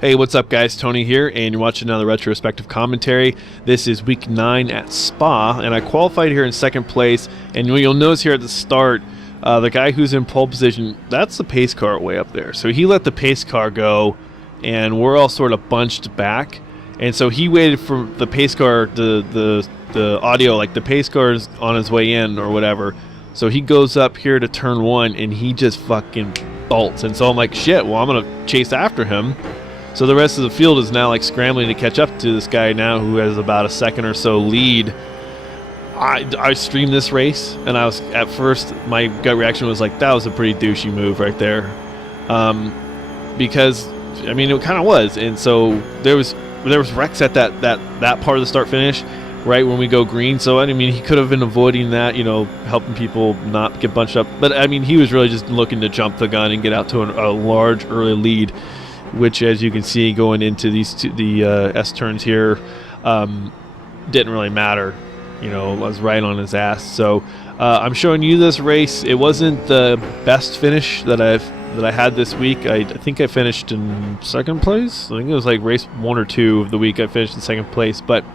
Hey, what's up guys? Tony here, and you're watching another retrospective commentary. This is week 9 at Spa, and I qualified here in second place. And you'll notice here at the start, the guy who's in pole position, that's the pace car way up there. So he let the pace car go, and we're all sort of bunched back. And so he waited for the pace car, the audio, like the pace car is on his way in or whatever. So he goes up here to turn 1, and he just fucking bolts. And so I'm like, shit, well, I'm going to chase after him. So the rest of the field is now like scrambling to catch up to this guy now who has about a second or so lead. I streamed this race, and I was, at first, my gut reaction was like, that was a pretty douchey move right there. Because, I mean, it kind of was. And so there was wrecks at that part of the start finish, right when we go green. So, I mean, he could have been avoiding that, you know, helping people not get bunched up. But, I mean, he was really just looking to jump the gun and get out to a large early lead, which, as you can see, going into the S turns here, didn't really matter. You know, I was right on his ass. So I'm showing you this race. It wasn't the best finish that I had this week. I think I finished in second place. I think it was like race 1 or 2 of the week I finished in second place. But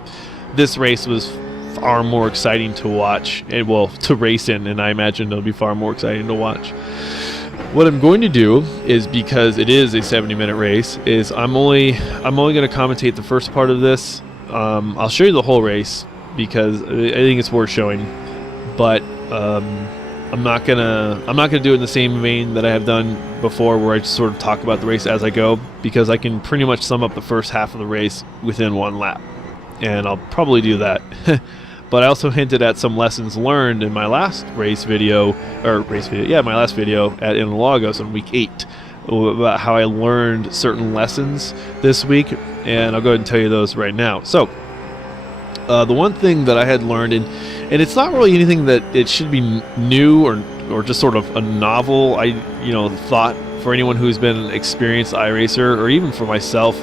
this race was far more exciting to watch, and well, to race in, and I imagine it'll be far more exciting to watch. What I'm going to do is, because it is a 70-minute race, is I'm only going to commentate the first part of this. I'll show you the whole race because I think it's worth showing, but I'm not gonna do it in the same vein that I have done before, where I just sort of talk about the race as I go, because I can pretty much sum up the first half of the race within one lap, and I'll probably do that. But I also hinted at some lessons learned in my last my last video at Interlagos on week 8, about how I learned certain lessons this week, and I'll go ahead and tell you those right now. So, the one thing that I had learned, and it's not really anything that it should be new or just sort of a novel, thought for anyone who's been an experienced iRacer, or even for myself,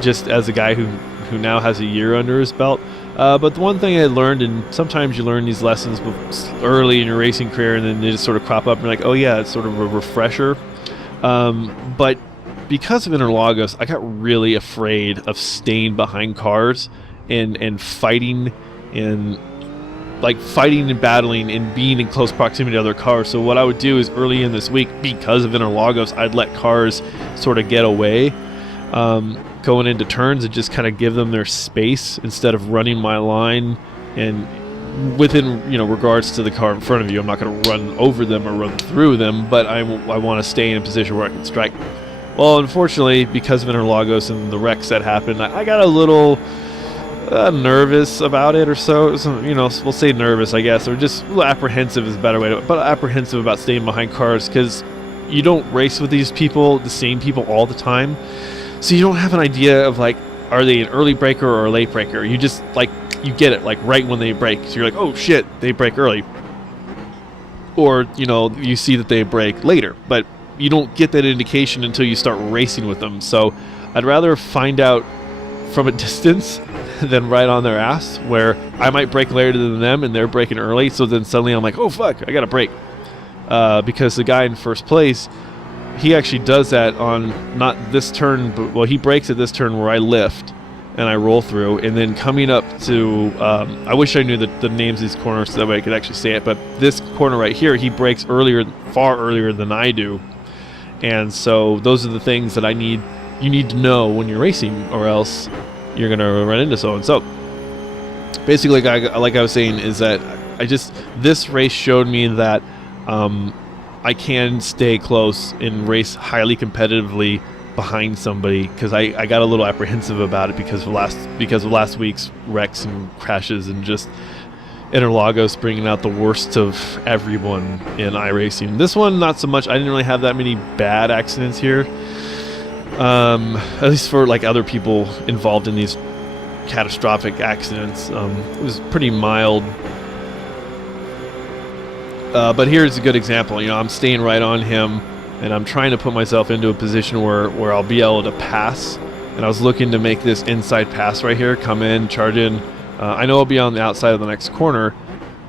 just as a guy who now has a year under his belt. But the one thing I learned, and sometimes you learn these lessons early in your racing career, and then they just sort of crop up and you're like, oh yeah, it's sort of a refresher. But because of Interlagos, I got really afraid of staying behind cars and fighting and battling and being in close proximity to other cars. So what I would do is, early in this week, because of Interlagos, I'd let cars sort of get away going into turns and just kind of give them their space instead of running my line and within regards to the car in front of you. I'm not going to run over them or run through them, but I want to stay in a position where I can strike. Well, unfortunately, because of Interlagos and the wrecks that happened, I got a little nervous about it, or so. We'll say nervous, I guess, or just a little apprehensive is a better way to, but apprehensive about staying behind cars, because you don't race with these people, the same people, all the time. So you don't have an idea of, like, are they an early breaker or a late breaker? You just, like, you get it, like, right when they break. So you're like, oh shit, they break early. Or, you see that they break later. But you don't get that indication until you start racing with them. So I'd rather find out from a distance than right on their ass, where I might break later than them and they're breaking early. So then suddenly I'm like, oh fuck, I gotta break. Because the guy in first place, he actually does that on not this turn, but, well, he breaks at this turn where I lift and I roll through, and then coming up to, I wish I knew the names of these corners so that way I could actually say it, but this corner right here, he breaks far earlier than I do. And so those are the things that you need to know when you're racing, or else you're going to run into someone. So basically, like I was saying, is that this race showed me that I can stay close and race highly competitively behind somebody, because I got a little apprehensive about it because of last week's wrecks and crashes, and just Interlagos bringing out the worst of everyone in iRacing. This one, not so much. I didn't really have that many bad accidents here, at least for like other people involved in these catastrophic accidents. It was pretty mild. But here's a good example. I'm staying right on him, and I'm trying to put myself into a position where I'll be able to pass. And I was looking to make this inside pass right here, come in, charge in. I know I'll be on the outside of the next corner,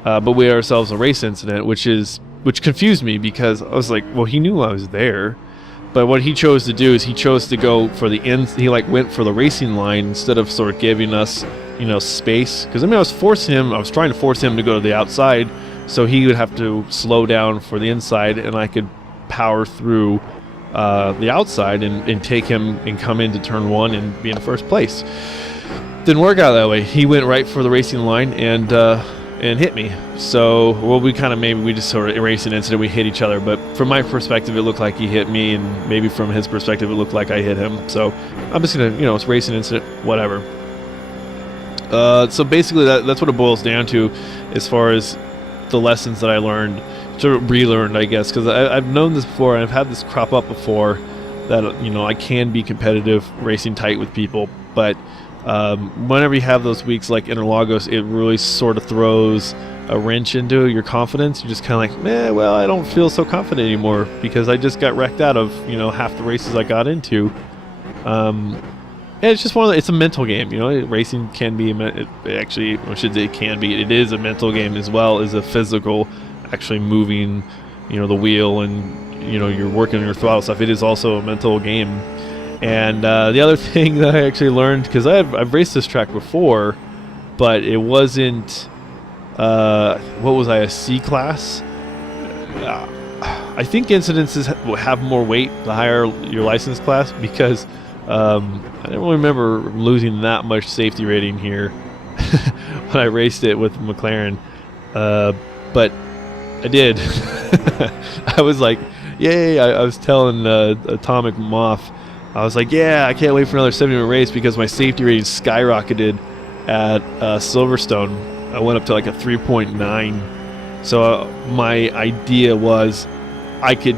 but we had ourselves a race incident, which confused me, because I was like, well, he knew I was there. But what he chose to do is he chose to go for the end. He like went for the racing line instead of sort of giving us, you know, space. Because I mean, I was trying to force him to go to the outside, so he would have to slow down for the inside, and I could power through the outside and take him and come into turn 1 and be in first place. Didn't work out that way. He went right for the racing line and hit me. So, well, we just sort of erased an incident. We hit each other, but from my perspective, it looked like he hit me, and maybe from his perspective, it looked like I hit him. So, I'm just gonna, you know, it's a racing incident, whatever. So basically, that's what it boils down to, as far as the lessons that I learned, sort of relearned, I guess, because I've known this before, and I've had this crop up before, that, you know, I can be competitive, racing tight with people, but whenever you have those weeks like Interlagos, it really sort of throws a wrench into your confidence. You're just kind of like, well, I don't feel so confident anymore because I just got wrecked out of, you know, half the races I got into. And it's just it's a mental game, you know. Racing can be, actually, I should say it can be, it is a mental game as well as a physical, actually moving, you know, the wheel, and, you know, you're working on your throttle stuff. It is also a mental game. And the other thing that I actually learned, because I've raced this track before, but it wasn't, what was I, a C class? I think incidences have more weight the higher your license class, because I don't really remember losing that much safety rating here when I raced it with McLaren, but I did. I was like, yay! I was telling Atomic Moth, I was like, yeah, I can't wait for another 70-minute race, because my safety rating skyrocketed at Silverstone. I went up to like a 3.9. So my idea was I could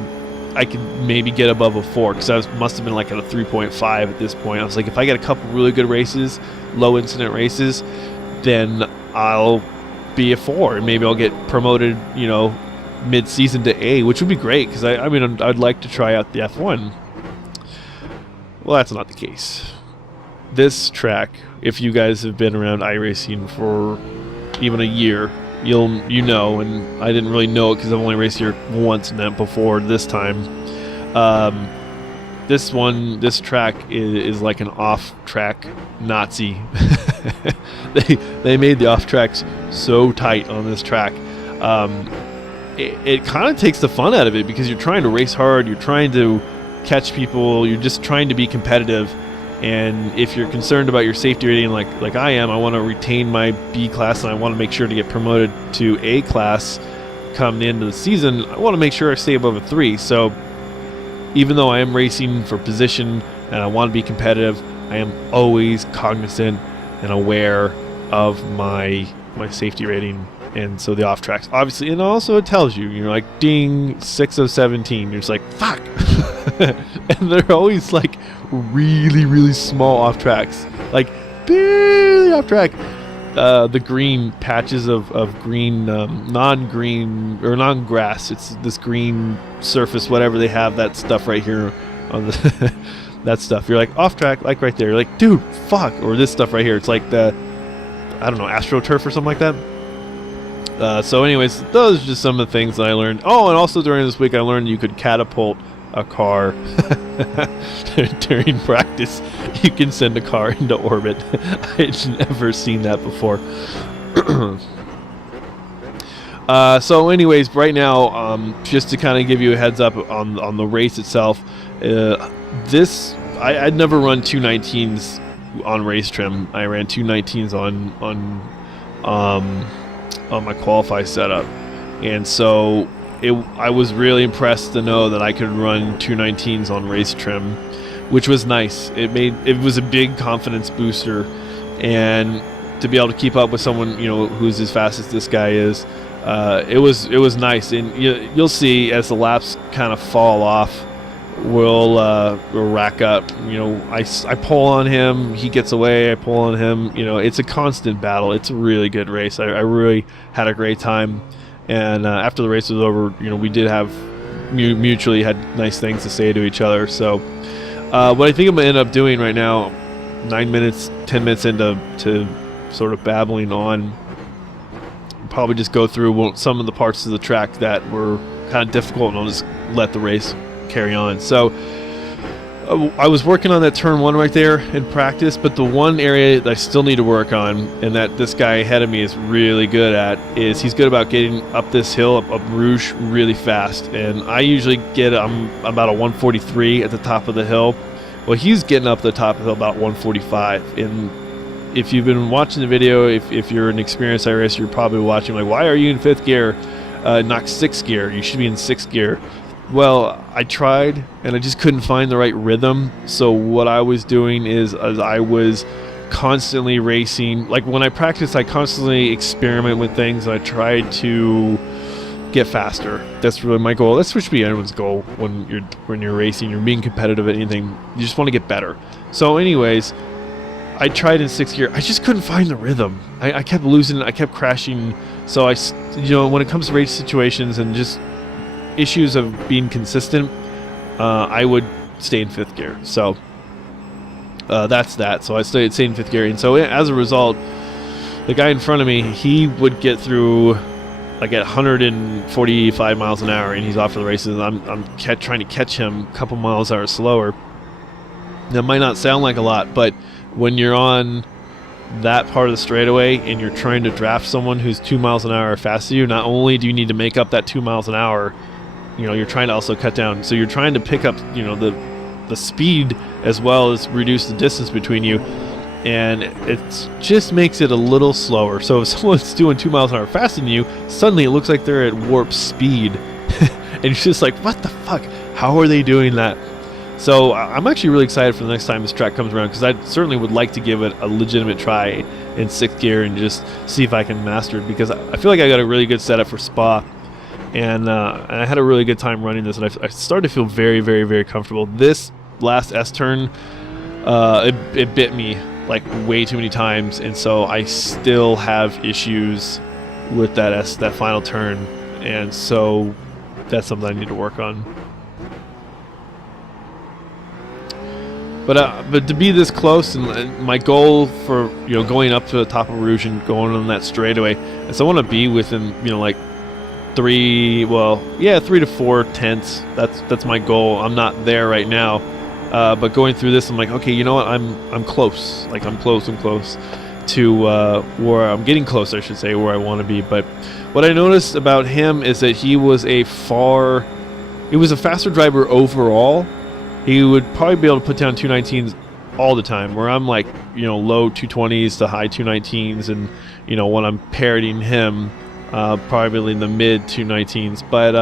maybe get above a 4, because I must have been like at a 3.5 at this point. I was like, if I get a couple really good races, low incident races, then I'll be a 4, and maybe I'll get promoted, you know, mid-season to A, which would be great, because I mean, I'd like to try out the F1. Well, that's not the case. This track, if you guys have been around iRacing for even a year, you know, and I didn't really know it because I've only raced here once and then before this time. This track is like an off-track Nazi. They made the off-tracks so tight on this track. It kind of takes the fun out of it, because you're trying to race hard, you're trying to catch people, you're just trying to be competitive, and if you're concerned about your safety rating like I am, I want to retain my B class, and I want to make sure to get promoted to A class come the end of the season. I want to make sure I stay above a 3. So even though I am racing for position and I want to be competitive, I am always cognizant and aware of my safety rating. And so the off tracks, obviously, and also it tells you, you're like, ding, 6 of 17. You're just like, fuck. And they're always like really, really small off tracks, like barely off track. The green patches of green, non-green or non-grass. It's this green surface, whatever they have, that stuff right here on the that stuff. You're like off track, like right there. You're like, dude, fuck. Or this stuff right here. It's like the, I don't know, AstroTurf or something like that. So anyways, those are just some of the things that I learned. Oh, and also during this week I learned you could catapult a car during practice. You can send a car into orbit. I'd never seen that before. So anyways, right now, just to kind of give you a heads up on the race itself, I'd never run 219s on race trim. I ran 219s on my qualify setup, and so I was really impressed to know that I could run 219s on race trim, which was nice. It was a big confidence booster, and to be able to keep up with someone, you know, who's as fast as this guy is, it was nice. And you'll see as the laps kind of fall off, we'll rack up. You know, I pull on him, he gets away, I pull on him. You know, it's a constant battle. It's a really good race. I really had a great time. And after the race was over, you know, we did have mutually had nice things to say to each other. So what I think I'm gonna end up doing right now, 10 minutes into sort of babbling on, probably just go through some of the parts of the track that were kind of difficult, and I'll just let the race carry on. So I was working on that turn 1 right there in practice, but the one area that I still need to work on, and that this guy ahead of me is really good at, is he's good about getting up this hill, up Rouge, really fast. And I usually get about a 143 at the top of the hill. Well, he's getting up the top of the hill about 145. And if you've been watching the video, if you're an experienced iRacer, you're probably watching like, why are you in 5th gear, not 6th gear? You should be in 6th gear. Well, I tried, and I just couldn't find the right rhythm. So what I was doing is I was constantly racing. Like when I practice, I constantly experiment with things, and I tried to get faster. That's really my goal. That should be everyone's goal when you're racing. You're being competitive at anything. You just want to get better. So anyways, I tried in 6th gear. I just couldn't find the rhythm. I kept losing it. I kept crashing. So when it comes to race situations and just issues of being consistent, I would stay in 5th gear. So that's that. So I stayed in 5th gear, and so as a result, the guy in front of me, he would get through like at 145 miles an hour, and he's off for the races. I'm trying to catch him a couple miles an hour slower. That might not sound like a lot, but when you're on that part of the straightaway and you're trying to draft someone who's 2 miles an hour faster than you, not only do you need to make up that 2 miles an hour, you're trying to also cut down. So you're trying to pick up, the speed as well as reduce the distance between you, and it just makes it a little slower. So if someone's doing 2 miles an hour faster than you, suddenly it looks like they're at warp speed, and you're just like, what the fuck? How are they doing that? So I'm actually really excited for the next time this track comes around, because I certainly would like to give it a legitimate try in 6th gear and just see if I can master it, because I feel like I got a really good setup for Spa. And I had a really good time running this, and I started to feel very, very, very comfortable. This last S turn, it bit me like way too many times, and so I still have issues with that final turn, and so that's something I need to work on. But to be this close, and my goal for going up to the top of Rouge and going on that straightaway, is I want to be within 3 to 4 tenths. That's my goal. I'm not there right now, but going through this, I'm like, okay, you know what? I'm close. Like I'm close to where I'm getting close, I should say, where I want to be. But what I noticed about him is that he was a faster driver overall. He would probably be able to put down 219s all the time, where I'm like, low 220s to high 219s, and when I'm parroting him, probably in the mid 219s. But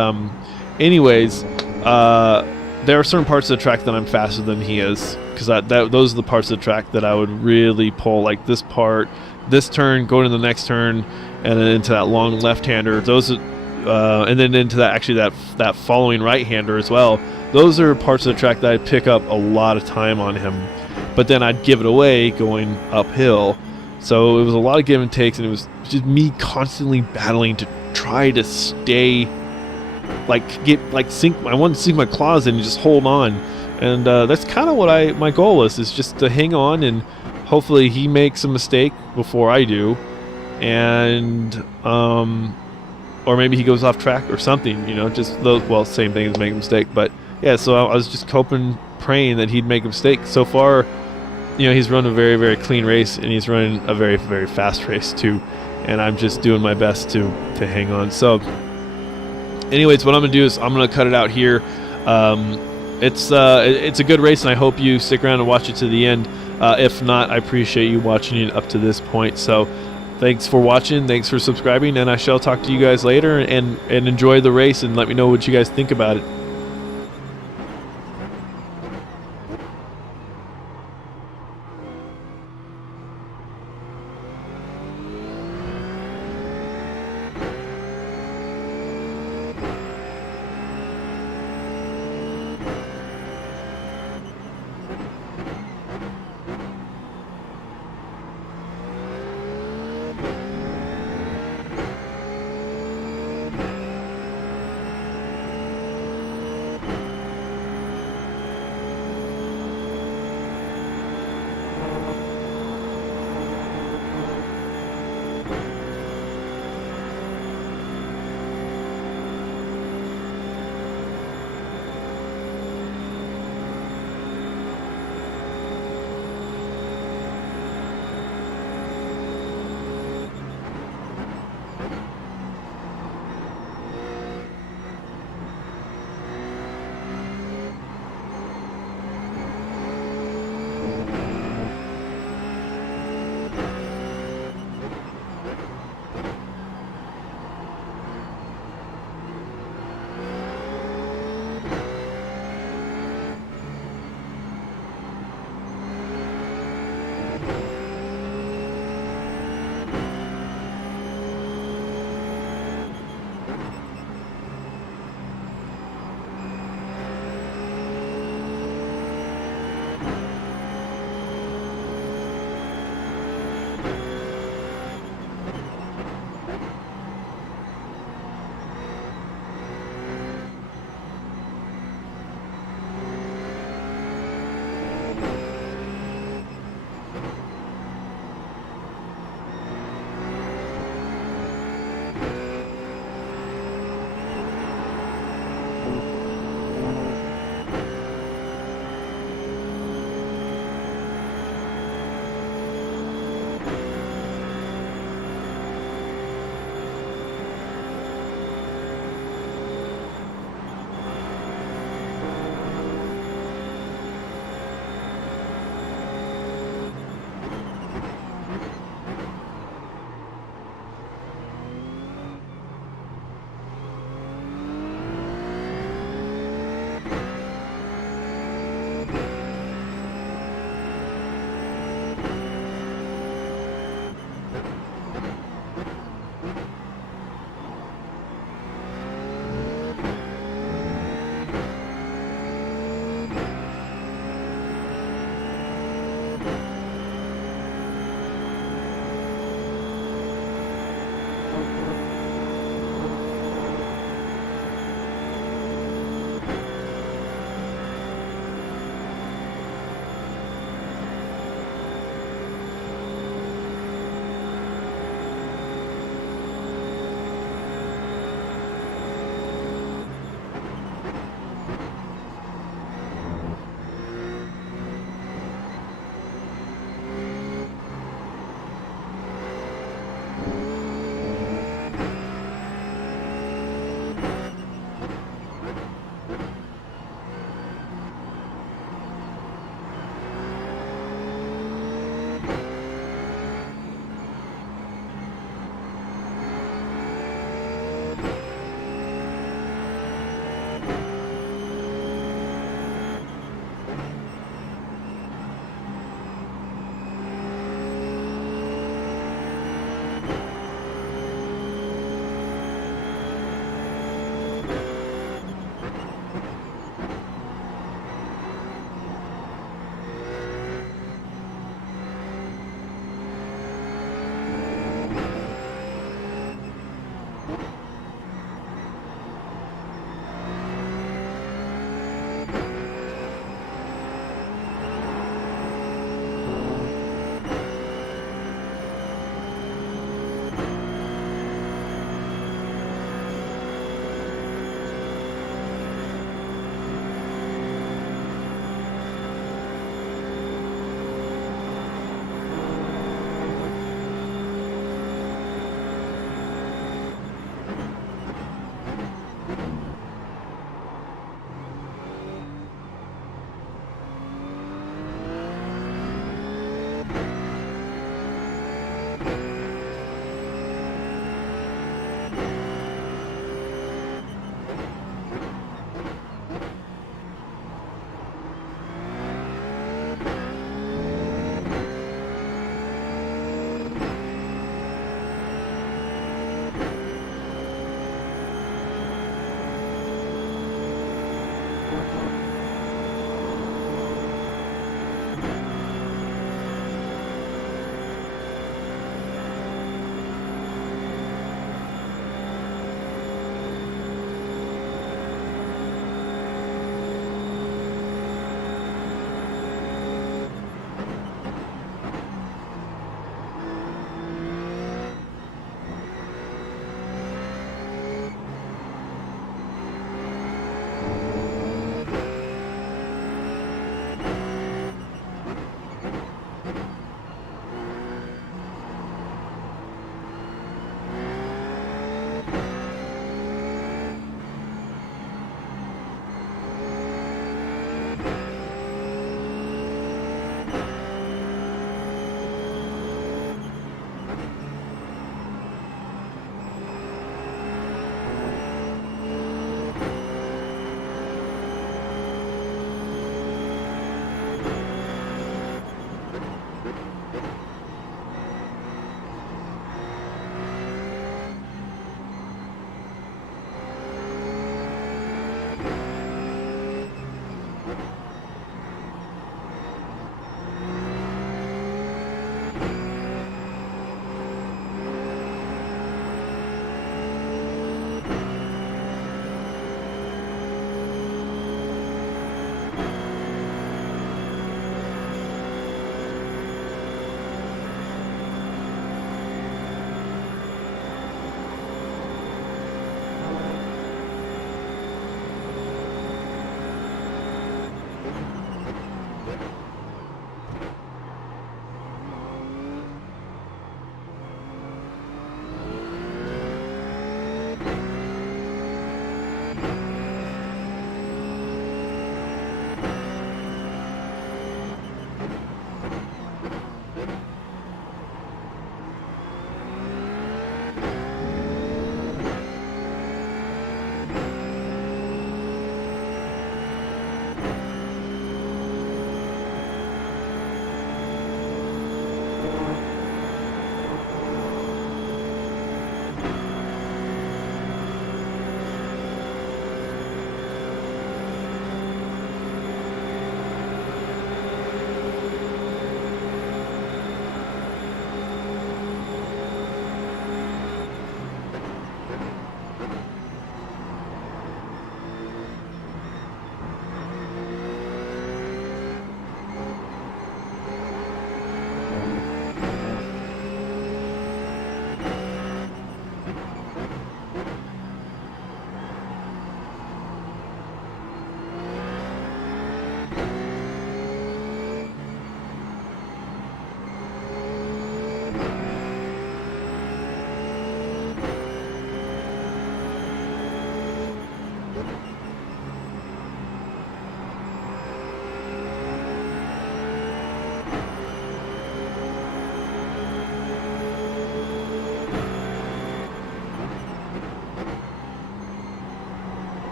anyways, there are certain parts of the track that I'm faster than he is, because those are the parts of the track that I would really pull, like this part, this turn, going to the next turn, and then into that long left-hander. Those and then into that following right-hander as well. Those are parts of the track that I'd pick up a lot of time on him, but then I'd give it away going uphill. So it was a lot of give and takes, and it was just me constantly battling to try to stay, I want to sink my claws in and just hold on. And that's kind of what my goal is just to hang on, and hopefully he makes a mistake before I do, and or maybe he goes off track or something, same thing as make a mistake. But yeah, so I was just hoping, praying that he'd make a mistake. So far, he's run a very, very clean race, and he's running a very, very fast race too, and I'm just doing my best to hang on. So anyways, what I'm gonna do is I'm gonna cut it out here. It's a good race, and I hope you stick around and watch it to the end. If not, I appreciate you watching it up to this point. So thanks for watching, thanks for subscribing, and I shall talk to you guys later, and enjoy the race, and let me know what you guys think about it.